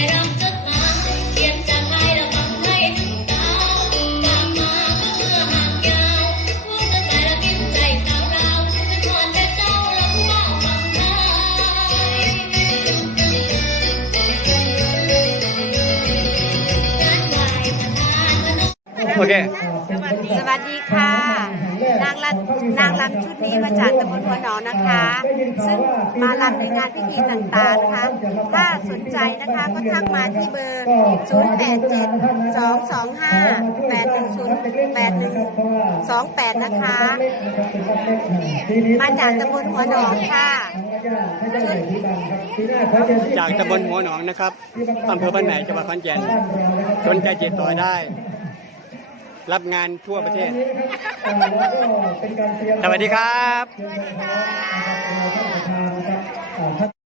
Get 'em. เคสวัสดีค่ะ นางรำนางรำชุดนี้มาจากตำบลหัวหนองนะคะ ซึ่งมารำในงานพิธีต่างๆนะคะ ถ้าสนใจนะคะก็ทักมาที่เบอร์ 087 225 810 8128 นะคะ มาจากตำบลหัวหนองค่ะ จากตำบลหัวหนองนะครับอำเภอบ้านไหนจังหวัดขอนแก่นสนใจติดต่อได้ รับงานทั่วประเทศ สวัสดีครับสวัสดีค่ะ